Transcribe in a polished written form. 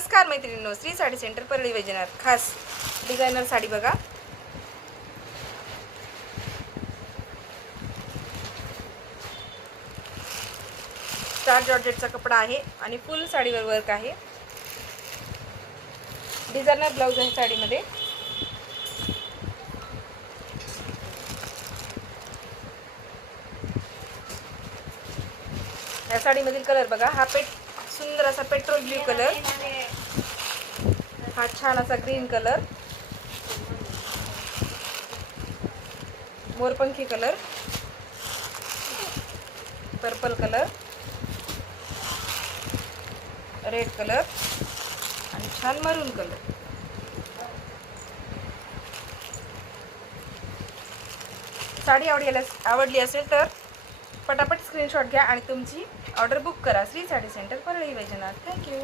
नमस्कार मैत्रिणींनो, श्री साडी सेंटर परळी वैजनाथ खास डिझायनर साडी बघा. स्टार जॉर्जेटचा कपडा आहे आणि फुल साडीवर वर्क आहे. डिझायनर ब्लाउज आहे साडीमध्ये. या साडीमधील कलर बघा. हा सुंदर असा पेट्रोल ब्ल्यू कलर, हा छान असा ग्रीन कलर, मोरपंखी colour, purple colour, red colour आणि छान मरून कलर. साडी आवडली असेल तर पटापट स्क्रीनशॉट घ्या आणि तुमची ऑर्डर बुक करा. श्री साडी सेंटर परळी वैजनाथ. थँक्यू.